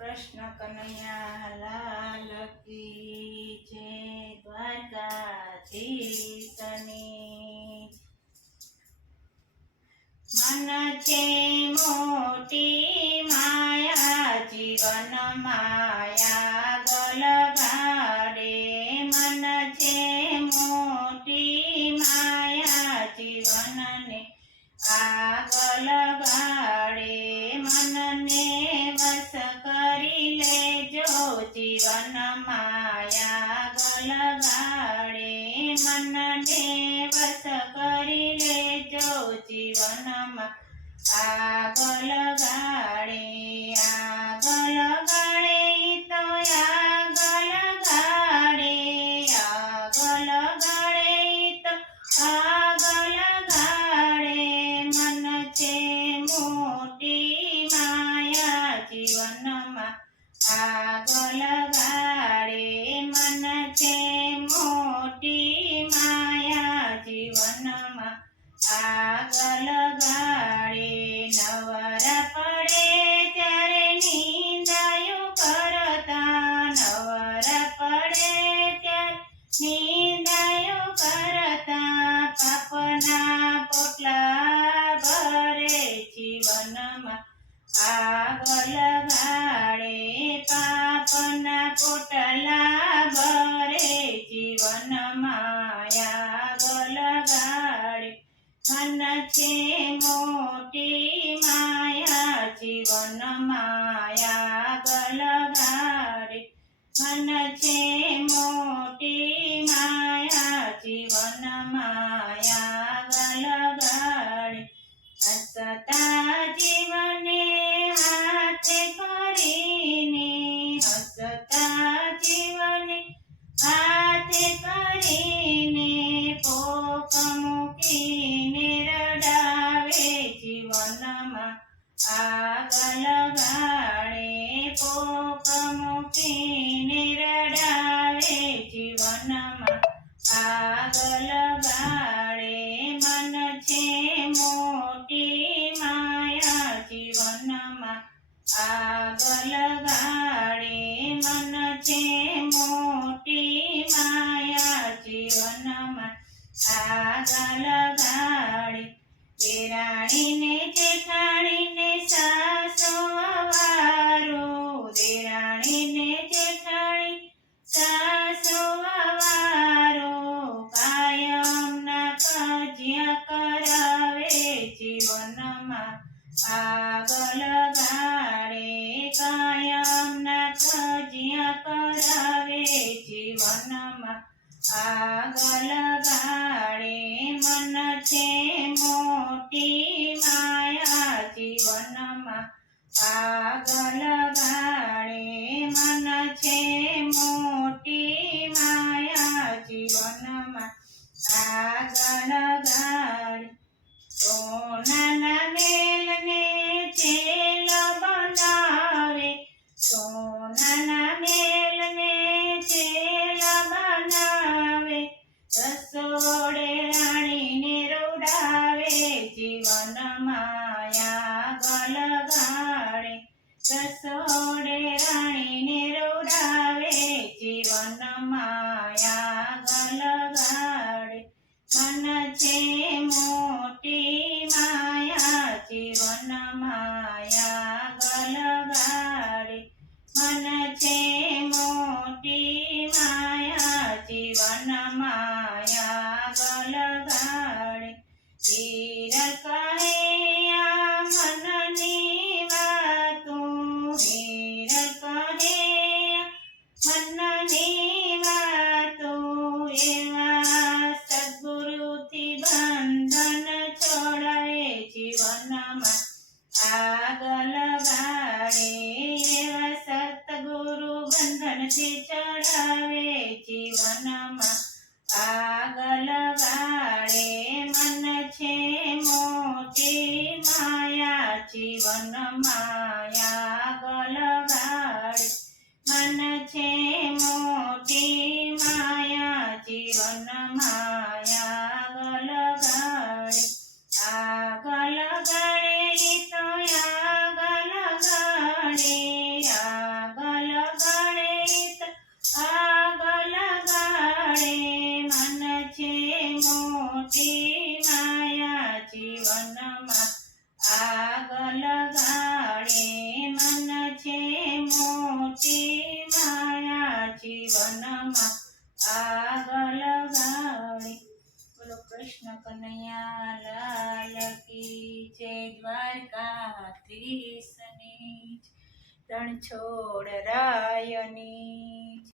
કૃષ્ણ કનૈયા લાલ કી જય દ્વારકાધીશની મન છે મોટી માયા જીવન માયા ગલગાડે મન છે મોટી માયા જીવનને આગળ ગાડે મનને વસ કરી લેજો જીવન માયા ગલગાડે મનને વસ કરી લેજો જીવનમાં આગળ ગાડે તો આગળ ગાડે તો આગળ ગાડે મન છે મોટી માયા જીવનમાં આગળ ગાડે મન છે મોટી માયા જીવનમાં આગળ ગાડે નવર પડે ત્યારે નિંદાયું કરતા નવર પડે ત્યારે નિંદાયું કરતા પાપના પોટલા ભરે જીવનમાં આગળ ગાડે પાપના પોટલા ભરે જીવનમાં આગળ ગાડે મન છે મોટી માયા જીવન માયા ગલગાડે મન છે મોટી માયા જીવન માયા ગલગાડે હસતા જીવને હાથે કરીને હસતા જીવને હાથે કરીને પોક મૂકીને રડાવે જીવનમાં આગળ ગાડે પોક મૂકીને રડાવે જીવનમાં આગળ ગાડે મન છે મોટી માયા જીવનમાં આગળ ગાડે મન છે મોટી માયા જીવનમાં આગળ ગાડે દેરાણીને જેઠાણીને સાસો વારો દેરાણીને જેઠાણી સાસો વારો કાયમના કજિયા કરાવે જીવનમાં આગળ ગાડે કાયમના કજિયા કરાવે જીવનમાં આગળ ગાડે મન છે મોટી માયા જીવનમાં આગળ ગાડે મન છે મોટી માયા જીવનમાં આગળ ગાડે સોનાના મેલને ચેલ બનાવે સોનાના મેલને ચેલ બનાવે રસોડે રાણીને રોડાવે જીવનમાં આગળ ગાડે રસોડે રાણીને રોડાવે જીવનમાં આગળ ગાડે મન છે મોટી માયા જીવનમાં આગળ ગાડે મન છે મોટી માયા જીવનમાં આગળ ગાડે હીર કહે આ મનની વાતું હીર કહે મનની વાતું એવા સદગુરુથી બંધન છોડાવે જીવનમાં આગળ ગાડે એવા સતગુરુ બંધનથી છોડાવે જીવનમાં આગળ ગાડે મન છે મોટી માયા જીવનમાં આગળ ગાડે મન છે મોટી માયા જીવનમાં આગળ ગાડે આગળ ગાડે તો આગળ ગાડે મોટી માયા જીવનમાં આગ લગાડે. મન છે મોટી માયા જીવનમાં આગ લગાડે. બોલો કૃષ્ણ કનૈયા લાલ કી જય. દ્વારકાધીશની જય. રણછોડ રાયની